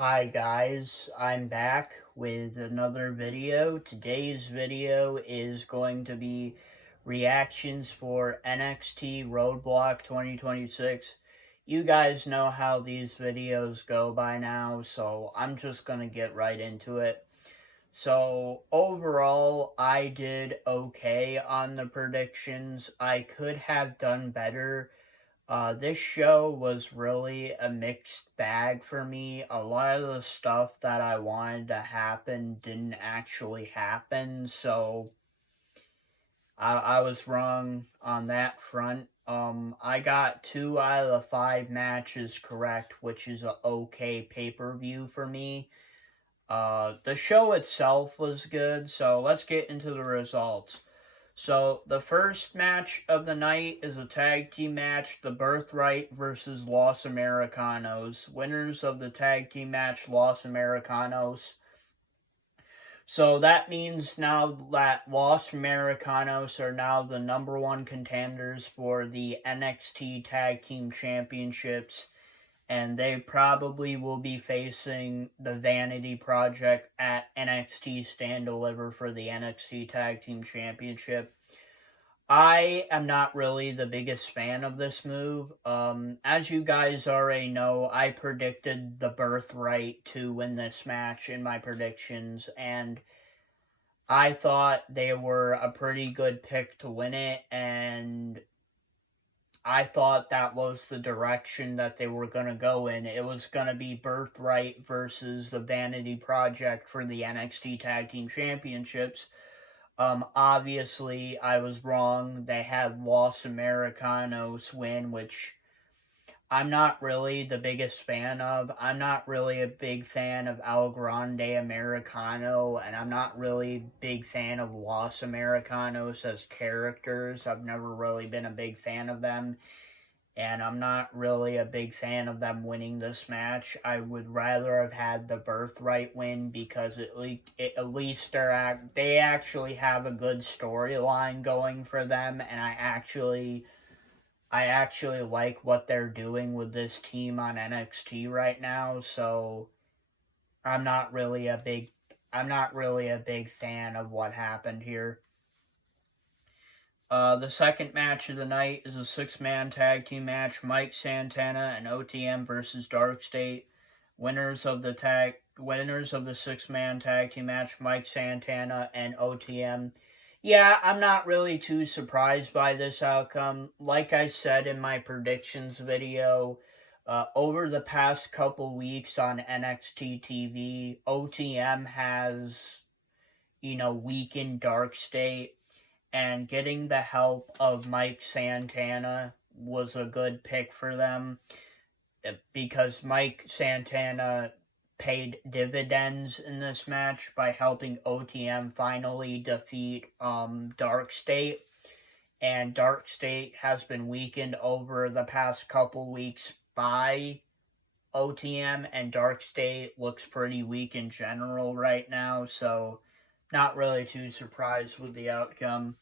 Hi guys, I'm back with another video. Today's video is going to be reactions for NXT Roadblock 2026. You guys know how these videos go by now, so I'm just going to get right into it. So, overall, I did okay on the predictions. I could have done better. This show was really a mixed bag for me. A lot of the stuff that I wanted to happen didn't actually happen, so I was wrong on that front. I got 2 out of the 5 matches correct, which is a okay pay-per-view for me. The show itself was good, so let's get into the results. So, the first match of the night is a tag team match, The Birthright versus Los Americanos. Winners of the tag team match, Los Americanos. So that means now that Los Americanos are now the number one contenders for the NXT Tag Team Championships, and they probably will be facing the Vanity Project at NXT Stand Deliver for the NXT Tag Team Championship. I am not really the biggest fan of this move. As you guys already know, I predicted the Birthright to win this match in my predictions, and I thought they were a pretty good pick to win it, and I thought that was the direction that they were going to go in. It was going to be Birthright versus the Vanity Project for the NXT Tag Team Championships. Obviously, I was wrong. They had Los Americanos win, which I'm not really the biggest fan of. I'm not really a big fan of El Grande Americano, and I'm not really a big fan of Los Americanos as characters. I've never really been a big fan of them, and I'm not really a big fan of them winning this match. I would rather have had the Birthright win because at least they actually have a good storyline going for them, and I actually like what they're doing with this team on NXT right now. So I'm not really a big I'm not really a big fan of what happened here. The second match of the night is a six-man tag team match: Mike Santana and OTM versus Dark State. Winners of the six-man tag team match: Mike Santana and OTM. Yeah, I'm not really too surprised by this outcome. Like I said in my predictions video, over the past couple weeks on NXT TV, OTM has, weakened Dark State, and getting the help of Mike Santana was a good pick for them because Mike Santana paid dividends in this match by helping OTM finally defeat Dark State. And Dark State has been weakened over the past couple weeks by OTM, and Dark State looks pretty weak in general right now, so not really too surprised with the outcome.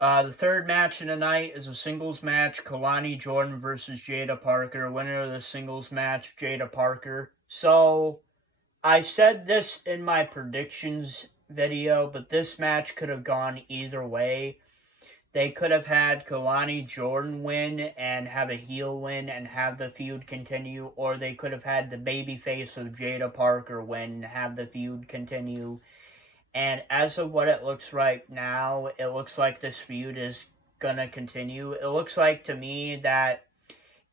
The third match of the night is a singles match: Kalani Jordan versus Jada Parker. Winner of the singles match, Jada Parker. So, I said this in my predictions video, but this match could have gone either way. They could have had Kalani Jordan win and have a heel win and have the feud continue, or they could have had the babyface of Jada Parker win and have the feud continue. And as of what it looks right now, it looks like this feud is gonna continue. It looks like to me that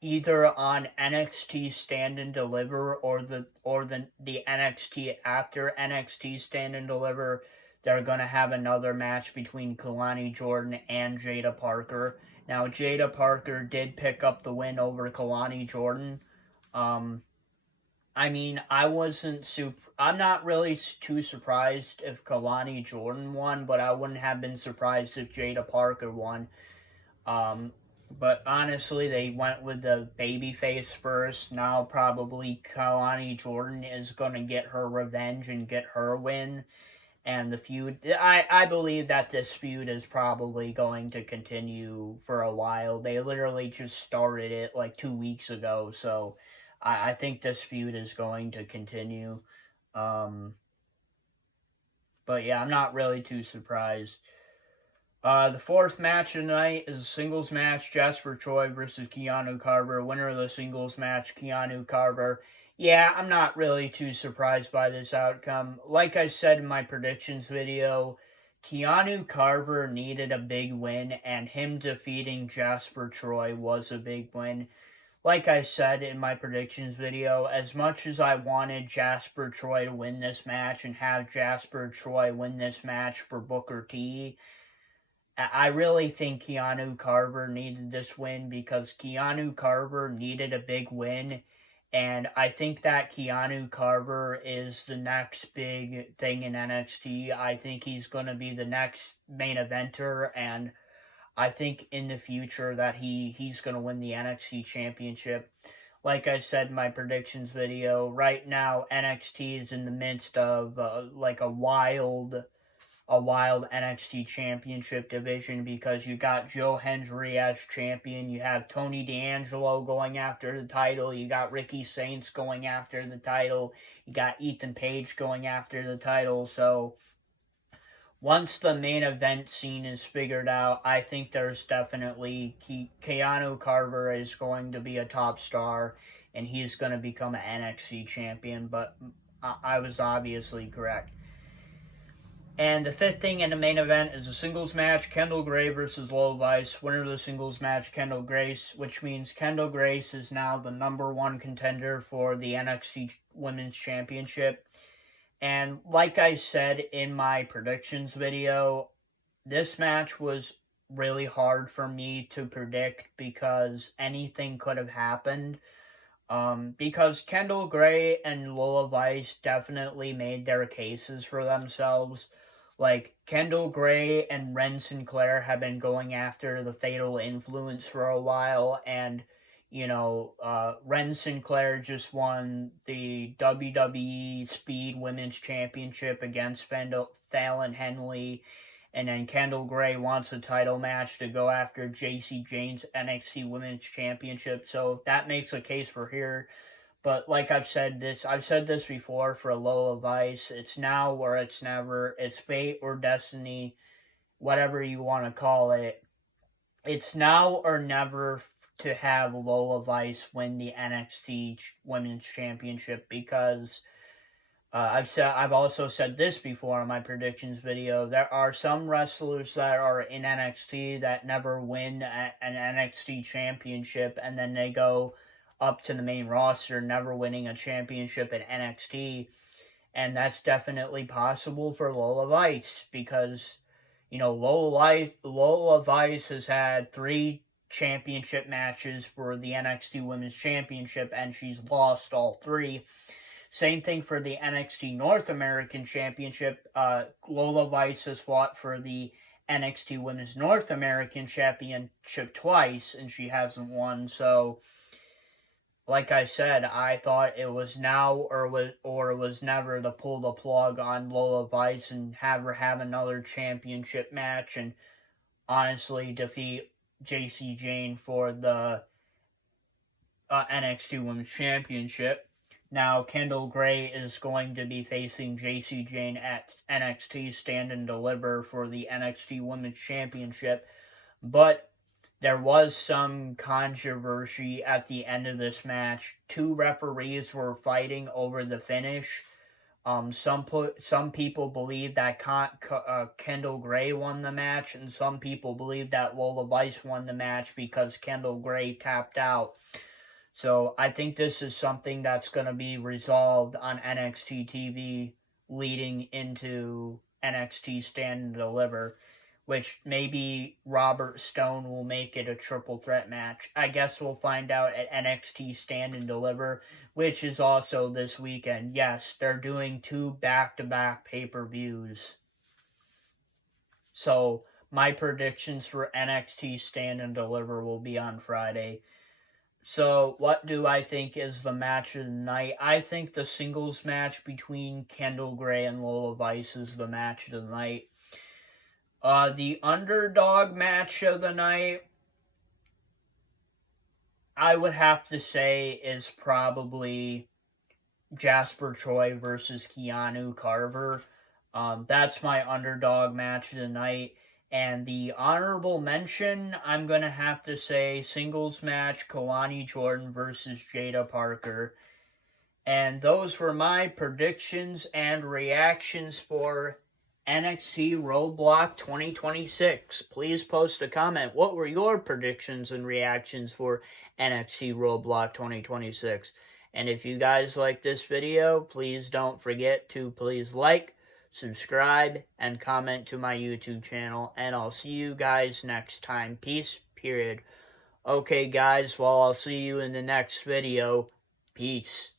either on NXT Stand and Deliver or the NXT after NXT Stand and Deliver, they're gonna have another match between Kalani Jordan and Jada Parker. Now, Jada Parker did pick up the win over Kalani Jordan. Um, I mean, I'm not really too surprised if Kalani Jordan won, but I wouldn't have been surprised if Jada Parker won. Um, but honestly, they went with the babyface first. Now probably Kalani Jordan is going to get her revenge and get her win. And the feud, I believe that this feud is probably going to continue for a while. They literally just started it like 2 weeks ago, so I think this feud is going to continue. Um, but yeah, I'm not really too surprised. The fourth match of the night is a singles match: Jasper Troy versus Keanu Carver. Winner of the singles match, Keanu Carver. Yeah, I'm not really too surprised by this outcome. Like I said in my predictions video, Keanu Carver needed a big win, and him defeating Jasper Troy was a big win. Like I said in my predictions video, as much as I wanted Jasper Troy to win this match and have Jasper Troy win this match for Booker T, I really think Keanu Carver needed this win because Keanu Carver needed a big win. And I think that Keanu Carver is the next big thing in NXT. I think he's going to be the next main eventer. And I think in the future that he's going to win the NXT championship. Like I said in my predictions video, right now NXT is in the midst of like a wild NXT championship division because you got Joe Hendry as champion, you have Tony D'Angelo going after the title, you got Ricky Saints going after the title, you got Ethan Page going after the title. So once the main event scene is figured out, I think there's definitely Keanu Carver is going to be a top star and he's going to become an NXT champion, but I was obviously correct. And the fifth thing in the main event is a singles match: Kendall Gray versus Lola Vice. Winner of the singles match, Kendall Grace, which means Kendall Grace is now the number one contender for the NXT Women's Championship. And like I said in my predictions video, this match was really hard for me to predict because anything could have happened. Because Kendall Gray and Lola Vice definitely made their cases for themselves. Like, Kendall Gray and Ren Sinclair have been going after the Fatal Influence for a while, and, Ren Sinclair just won the WWE Speed Women's Championship against Fallon Henley, and then Kendall Gray wants a title match to go after JC Jane's NXT Women's Championship, so that makes a case for here. But like I've said this before for Lola Vice, it's now or it's never, it's fate or destiny, whatever you want to call it. It's now or never to have Lola Vice win the NXT Women's Championship because I've also said this before in my predictions video. There are some wrestlers that are in NXT that never win an NXT championship, and then they go up to the main roster, never winning a championship in NXT, and that's definitely possible for Lola Vice because Lola Vice has had 3 championship matches for the NXT Women's Championship, and she's lost all 3. Same thing for the NXT North American Championship. Lola Vice has fought for the NXT Women's North American Championship twice, and she hasn't won. So, like I said, I thought it was now or it was never to pull the plug on Lola Vice and have her have another championship match and honestly defeat JC Jane for the NXT Women's Championship. Now, Kendall Gray is going to be facing JC Jane at NXT Stand and Deliver for the NXT Women's Championship, but there was some controversy at the end of this match. 2 referees were fighting over the finish. Some people believe that Kendall Gray won the match, and some people believe that Lola Vice won the match because Kendall Gray tapped out. So I think this is something that's going to be resolved on NXT TV leading into NXT Stand and Deliver, which maybe Robert Stone will make it a triple threat match. I guess we'll find out at NXT Stand and Deliver, which is also this weekend. Yes, they're doing 2 back-to-back pay-per-views. So my predictions for NXT Stand and Deliver will be on Friday. So, what do I think is the match of the night? I think the singles match between Kendall Gray and Lola Vice is the match of the night. The underdog match of the night, I would have to say is probably Jasper Troy versus Keanu Carver. That's my underdog match of the night. And the honorable mention, I'm going to have to say singles match Kalani Jordan versus Jada Parker. And those were my predictions and reactions for NXT Roadblock 2026. Please post a comment. What were your predictions and reactions for NXT Roadblock 2026? And if you guys like this video, please don't forget to please like, subscribe, and comment to my YouTube channel. And I'll see you guys next time. Peace, period. Okay, guys, well, I'll see you in the next video. Peace.